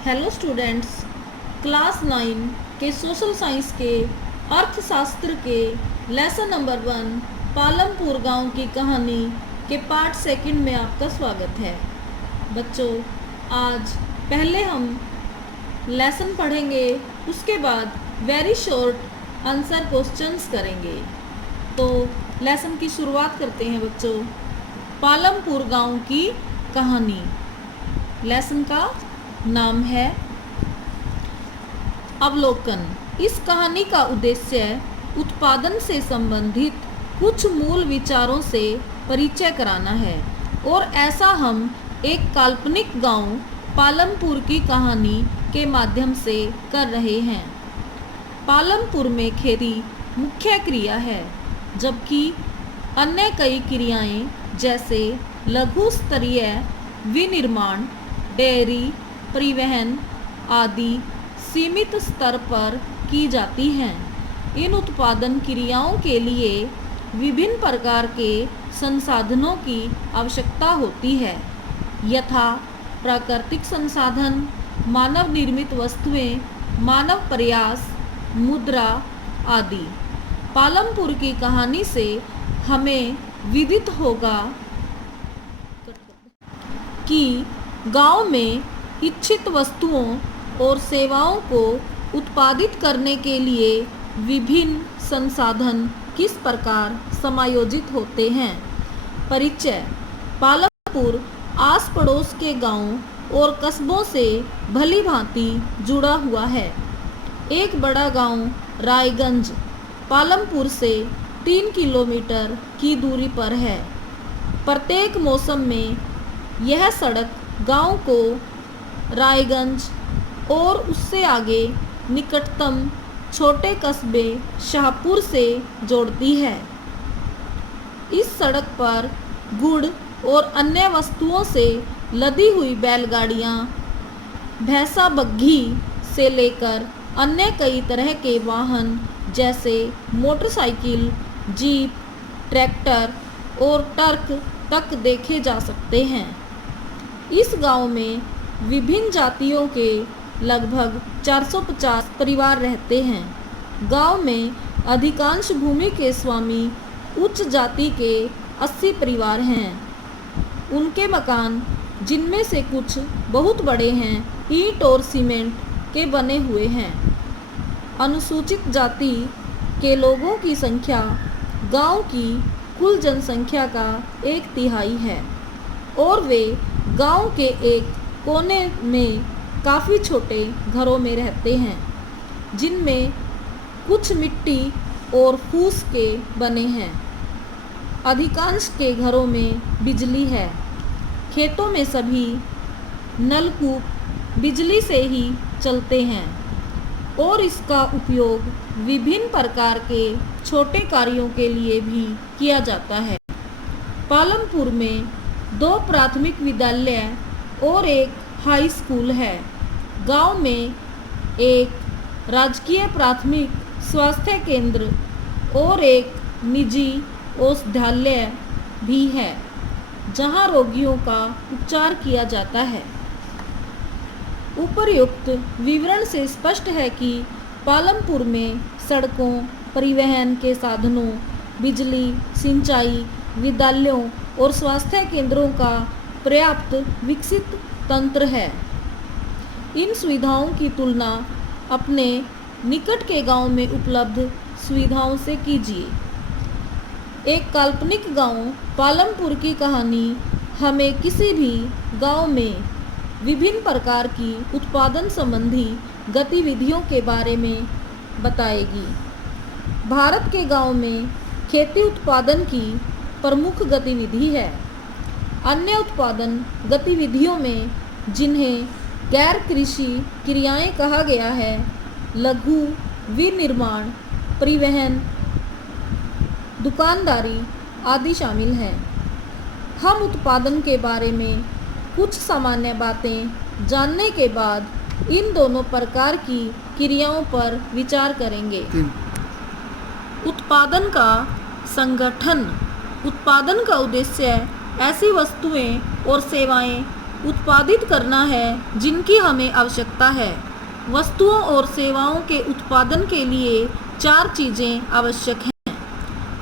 Hello students, class 9 के social science के अर्थशास्त्र के लेसन नंबर 1 पालमपुर गांव की कहानी के पार्ट सेकंड में आपका स्वागत है। बच्चों, आज पहले हम लेसन पढ़ेंगे, उसके बाद वेरी शॉर्ट आंसर क्वेश्चंस करेंगे। तो लेसन की शुरुआत करते हैं बच्चों। पालमपुर गांव की कहानी। लेसन का नाम है अवलोकन। इस कहानी का उद्देश्य उत्पादन से संबंधित कुछ मूल विचारों से परिचय कराना है, और ऐसा हम एक काल्पनिक गांव पालमपुर की कहानी के माध्यम से कर रहे हैं। पालमपुर में खेती मुख्य क्रिया है, जबकि अन्य कई क्रियाएं जैसे लघु स्तरीय विनिर्माण, डेयरी, परिवहन आदि सीमित स्तर पर की जाती हैं। इन उत्पादन क्रियाओं के लिए विभिन्न प्रकार के संसाधनों की आवश्यकता होती है, यथा प्राकृतिक संसाधन, मानव निर्मित वस्तुएं, मानव प्रयास, मुद्रा आदि। पालमपुर की कहानी से हमें विदित होगा कि गांव में इच्छित वस्तुओं और सेवाओं को उत्पादित करने के लिए विभिन्न संसाधन किस प्रकार समायोजित होते हैं। परिचय। पालमपुर आस पड़ोस के गांव और कस्बों से भली भांति जुड़ा हुआ है। एक बड़ा गांव रायगंज पालमपुर से 3 किलोमीटर की दूरी पर है। प्रत्येक मौसम में यह सड़क गांव को रायगंज और उससे आगे निकटतम छोटे कस्बे शाहपुर से जोड़ती है। इस सड़क पर गुड़ और अन्य वस्तुओं से लदी हुई बैलगाड़ियां, भैंसा बग्घी से लेकर अन्य कई तरह के वाहन जैसे मोटरसाइकिल, जीप, ट्रैक्टर और ट्रक तक देखे जा सकते हैं। इस गांव में विभिन्न जातियों के लगभग 450 परिवार रहते हैं। गांव में अधिकांश भूमि के स्वामी उच्च जाति के 80 परिवार हैं। उनके मकान, जिनमें से कुछ बहुत बड़े हैं, ईंट और सीमेंट के बने हुए हैं। अनुसूचित जाति के लोगों की संख्या गांव की कुल जनसंख्या का 1/3 है, और वे गांव के एक कोने में काफ़ी छोटे घरों में रहते हैं, जिनमें कुछ मिट्टी और फूस के बने हैं। अधिकांश के घरों में बिजली है। खेतों में सभी नलकूप बिजली से ही चलते हैं, और इसका उपयोग विभिन्न प्रकार के छोटे कार्यों के लिए भी किया जाता है। पालमपुर में 2 प्राथमिक विद्यालय और एक हाई स्कूल है। गांव में एक राजकीय प्राथमिक स्वास्थ्य केंद्र और एक निजी औषधालय भी है, जहां रोगियों का उपचार किया जाता है। उपर्युक्त विवरण से स्पष्ट है कि पालमपुर में सड़कों, परिवहन के साधनों, बिजली, सिंचाई, विद्यालयों और स्वास्थ्य केंद्रों का पर्याप्त विकसित तंत्र है। इन सुविधाओं की तुलना अपने निकट के गांव में उपलब्ध सुविधाओं से कीजिए। एक काल्पनिक गांव पालमपुर की कहानी हमें किसी भी गांव में विभिन्न प्रकार की उत्पादन संबंधी गतिविधियों के बारे में बताएगी। भारत के गांव में खेती उत्पादन की प्रमुख गतिविधि है। अन्य उत्पादन गतिविधियों में, जिन्हें गैर कृषि क्रियाएं कहा गया है, लघु विनिर्माण, परिवहन, दुकानदारी आदि शामिल हैं। हम उत्पादन के बारे में कुछ सामान्य बातें जानने के बाद इन दोनों प्रकार की क्रियाओं पर विचार करेंगे। उत्पादन का संगठन। उत्पादन का उद्देश्य ऐसी वस्तुएं और सेवाएं उत्पादित करना है जिनकी हमें आवश्यकता है। वस्तुओं और सेवाओं के उत्पादन के लिए 4 चीज़ें आवश्यक हैं।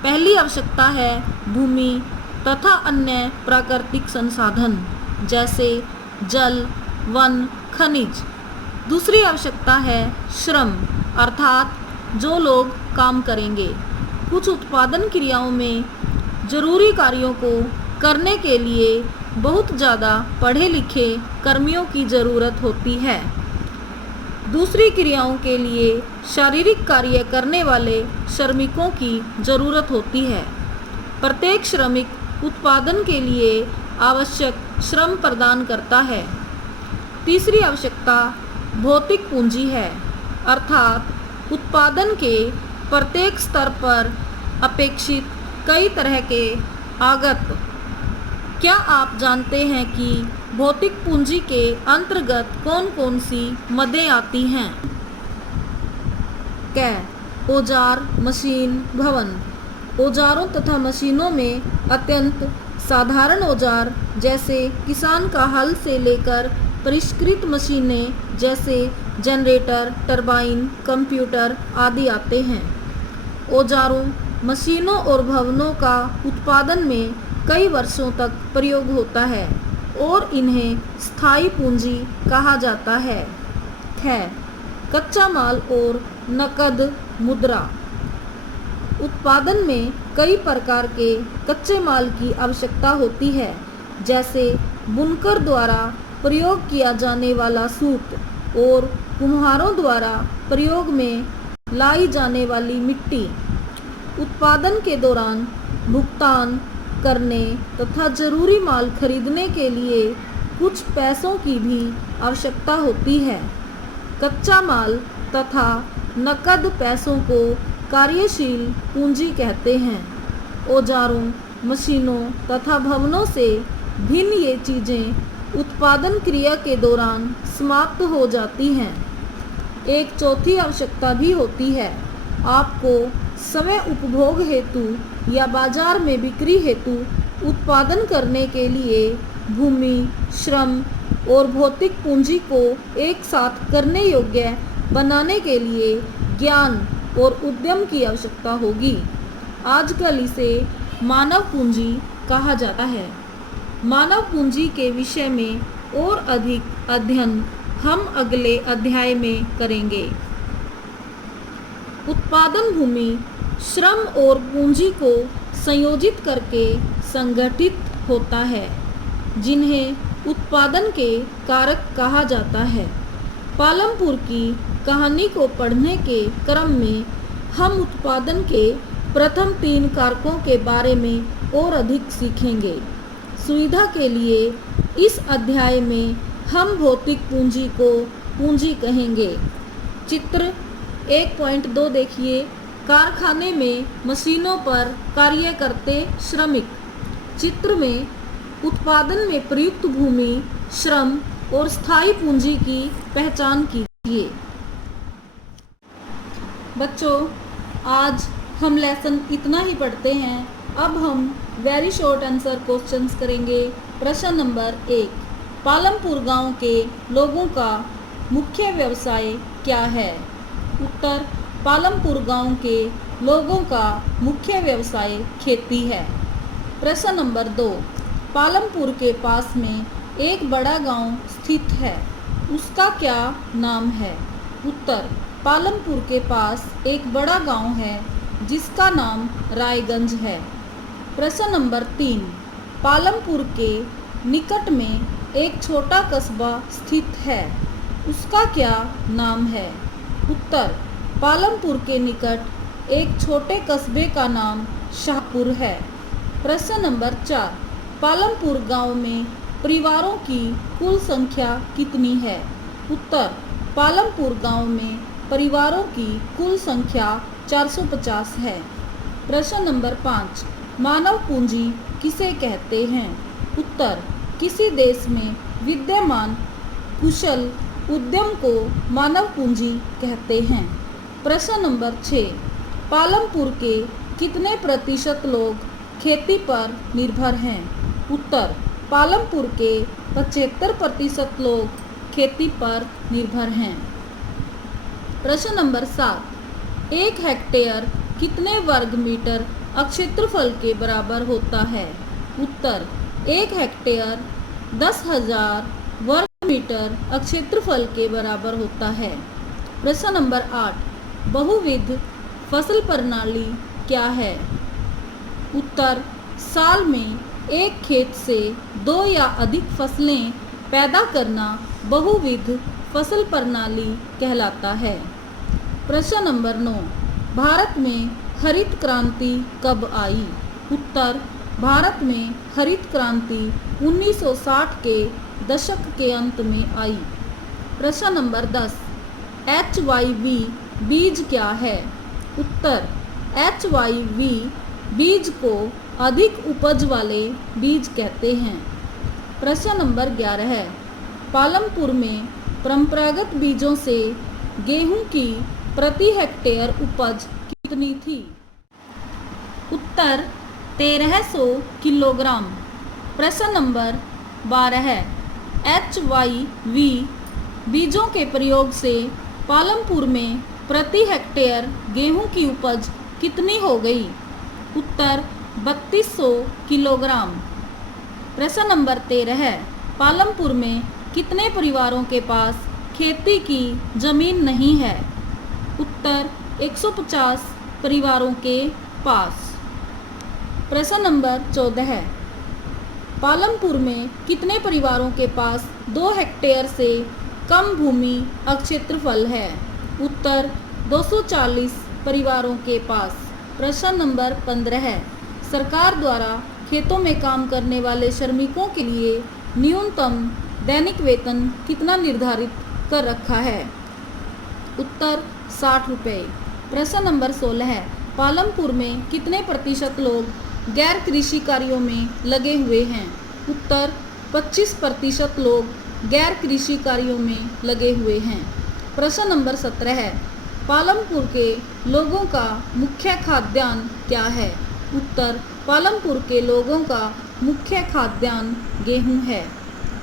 पहली आवश्यकता है भूमि तथा अन्य प्राकृतिक संसाधन जैसे जल, वन, खनिज। दूसरी आवश्यकता है श्रम अर्थात जो लोग काम करेंगे। कुछ उत्पादन क्रियाओं में जरूरी कार्यों को करने के लिए बहुत ज़्यादा पढ़े लिखे कर्मियों की ज़रूरत होती है। दूसरी क्रियाओं के लिए शारीरिक कार्य करने वाले श्रमिकों की ज़रूरत होती है। प्रत्येक श्रमिक उत्पादन के लिए आवश्यक श्रम प्रदान करता है। तीसरी आवश्यकता भौतिक पूंजी है अर्थात उत्पादन के प्रत्येक स्तर पर अपेक्षित कई तरह के आगत। क्या आप जानते हैं कि भौतिक पूंजी के अंतर्गत कौन कौन सी मदें आती हैं? औजार, मशीन, भवन। औजारों तथा मशीनों में अत्यंत साधारण औजार जैसे किसान का हल से लेकर परिष्कृत मशीनें जैसे जनरेटर, टरबाइन, कंप्यूटर आदि आते हैं। औजारों, मशीनों और भवनों का उत्पादन में कई वर्षों तक प्रयोग होता है और इन्हें स्थायी पूंजी कहा जाता है। कच्चा माल और नकद मुद्रा। उत्पादन में कई प्रकार के कच्चे माल की आवश्यकता होती है जैसे बुनकर द्वारा प्रयोग किया जाने वाला सूत और कुम्हारों द्वारा प्रयोग में लाई जाने वाली मिट्टी। उत्पादन के दौरान भुगतान करने तथा जरूरी माल खरीदने के लिए कुछ पैसों की भी आवश्यकता होती है। कच्चा माल तथा नकद पैसों को कार्यशील पूंजी कहते हैं। औजारों, मशीनों तथा भवनों से भिन्न ये चीज़ें उत्पादन क्रिया के दौरान समाप्त हो जाती हैं। एक चौथी आवश्यकता भी होती है। आपको समय उपभोग हेतु या बाजार में बिक्री हेतु उत्पादन करने के लिए भूमि, श्रम और भौतिक पूंजी को एक साथ करने योग्य बनाने के लिए ज्ञान और उद्यम की आवश्यकता होगी। आजकल इसे मानव पूंजी कहा जाता है। मानव पूंजी के विषय में और अधिक अध्ययन हम अगले अध्याय में करेंगे। उत्पादन भूमि, श्रम और पूंजी को संयोजित करके संगठित होता है जिन्हें उत्पादन के कारक कहा जाता है। पालमपुर की कहानी को पढ़ने के क्रम में हम उत्पादन के प्रथम 3 कारकों के बारे में और अधिक सीखेंगे। सुविधा के लिए इस अध्याय में हम भौतिक पूंजी को पूंजी कहेंगे। चित्र 1.2 देखिए। कारखाने में मशीनों पर कार्य करते श्रमिक। चित्र में उत्पादन में प्रयुक्त भूमि, श्रम और स्थायी पूंजी की पहचान कीजिए। बच्चों, आज हम लेसन इतना ही पढ़ते हैं। अब हम वेरी शॉर्ट आंसर क्वेश्चंस करेंगे। प्रश्न नंबर 1, पालमपुर गांव के लोगों का मुख्य व्यवसाय क्या है? उत्तर, पालमपुर गांव के लोगों का मुख्य व्यवसाय खेती है। प्रश्न नंबर 2, पालमपुर के पास में एक बड़ा गांव स्थित है, उसका क्या नाम है? उत्तर, पालमपुर के पास एक बड़ा गांव है जिसका नाम रायगंज है। प्रश्न नंबर 3, पालमपुर के निकट में एक छोटा कस्बा स्थित है, उसका क्या नाम है? उत्तर, पालमपुर के निकट एक छोटे कस्बे का नाम शाहपुर है। प्रश्न नंबर 4, पालमपुर गांव में परिवारों की कुल संख्या कितनी है? उत्तर, पालमपुर गांव में परिवारों की कुल संख्या 450 है। प्रश्न नंबर 5, मानव पूंजी किसे कहते हैं? उत्तर, किसी देश में विद्यमान कुशल उद्यम को मानव पूंजी कहते हैं। प्रश्न नंबर 6, पालमपुर के कितने प्रतिशत लोग खेती पर निर्भर हैं? उत्तर, पालमपुर के 75% लोग खेती पर निर्भर हैं। प्रश्न नंबर 7, 1 हेक्टेयर कितने वर्ग मीटर क्षेत्रफल के बराबर होता है? उत्तर, 1 हेक्टेयर 10,000 वर्ग मीटर क्षेत्रफल के बराबर होता है। प्रश्न नंबर 8, बहुविध फसल प्रणाली क्या है? उत्तर, साल में एक खेत से 2 या अधिक फसलें पैदा करना बहुविध फसल प्रणाली कहलाता है। प्रश्न नंबर 9, भारत में हरित क्रांति कब आई? उत्तर, भारत में हरित क्रांति 1960 के दशक के अंत में आई। प्रश्न नंबर 10, HYV बीज क्या है? उत्तर, HYV बीज को अधिक उपज वाले बीज कहते हैं। प्रश्न नंबर 11 है, पालमपुर में परंपरागत बीजों से गेहूं की प्रति हेक्टेयर उपज कितनी थी? उत्तर, 1300 किलोग्राम। प्रश्न नंबर 12 है, HYV बीजों के प्रयोग से पालमपुर में प्रति हेक्टेयर गेहूं की उपज कितनी हो गई? उत्तर, 3200 किलोग्राम। प्रश्न नंबर 13 है, पालमपुर में कितने परिवारों के पास खेती की जमीन नहीं है? उत्तर, 150 परिवारों के पास। प्रश्न नंबर 14 है, पालमपुर में कितने परिवारों के पास 2 हेक्टेयर से कम भूमि क्षेत्रफल है? उत्तर, 240 परिवारों के पास। प्रश्न नंबर 15 है, सरकार द्वारा खेतों में काम करने वाले श्रमिकों के लिए न्यूनतम दैनिक वेतन कितना निर्धारित कर रखा है? उत्तर, 60 रुपये। प्रश्न नंबर 16 है, पालमपुर में कितने प्रतिशत लोग गैर कृषि कार्यों में लगे हुए हैं? उत्तर, 25% लोग गैर कृषि कार्यों में लगे हुए हैं। प्रश्न नंबर 17 है, पालमपुर के लोगों का मुख्य खाद्यान्न क्या है? उत्तर, पालमपुर के लोगों का मुख्य खाद्यान्न गेहूं है।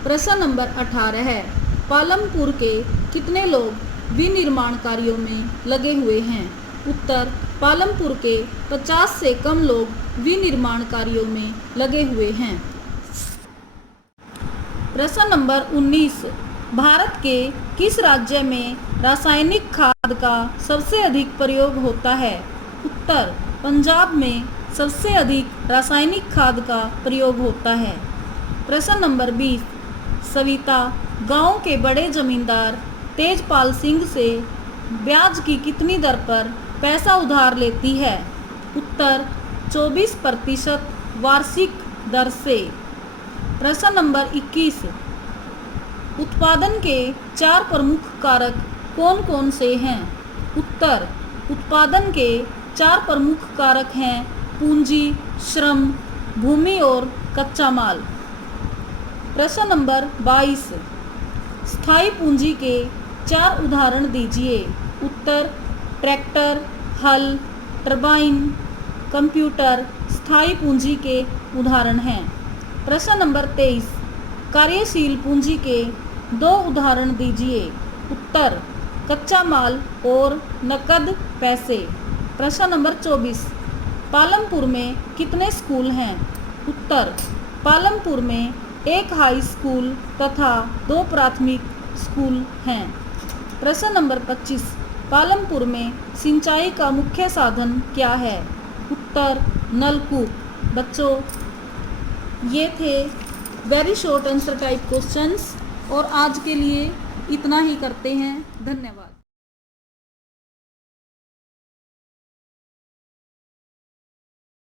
प्रश्न नंबर 18 है, पालमपुर के कितने लोग विनिर्माण कार्यों में लगे हुए हैं? उत्तर, पालमपुर के 50 से कम लोग विनिर्माण कार्यों में लगे हुए हैं। प्रश्न नंबर 19, भारत के किस राज्य में रासायनिक खाद का सबसे अधिक प्रयोग होता है? उत्तर, पंजाब में सबसे अधिक रासायनिक खाद का प्रयोग होता है। प्रश्न नंबर 20, सविता गांव के बड़े जमींदार तेजपाल सिंह से ब्याज की कितनी दर पर पैसा उधार लेती है? उत्तर, 24% वार्षिक दर से। प्रश्न नंबर 21, उत्पादन के 4 प्रमुख कारक कौन कौन से हैं? उत्तर, उत्पादन के 4 प्रमुख कारक हैं पूंजी, श्रम, भूमि और कच्चा माल। प्रश्न नंबर 22, स्थायी पूंजी के 4 उदाहरण दीजिए। उत्तर, ट्रैक्टर, हल, टरबाइन, कंप्यूटर स्थायी पूंजी के उदाहरण हैं। प्रश्न नंबर 23, कार्यशील पूंजी के 2 उदाहरण दीजिए। उत्तर, कच्चा माल और नकद पैसे। प्रश्न नंबर 24, पालमपुर में कितने स्कूल हैं? उत्तर, पालमपुर में 1 हाई स्कूल तथा 2 प्राथमिक स्कूल हैं। प्रश्न नंबर 25, पालमपुर में सिंचाई का मुख्य साधन क्या है? उत्तर, नलकूप। बच्चों, ये थे very short answer type questions और आज के लिए इतना ही करते हैं। धन्यवाद।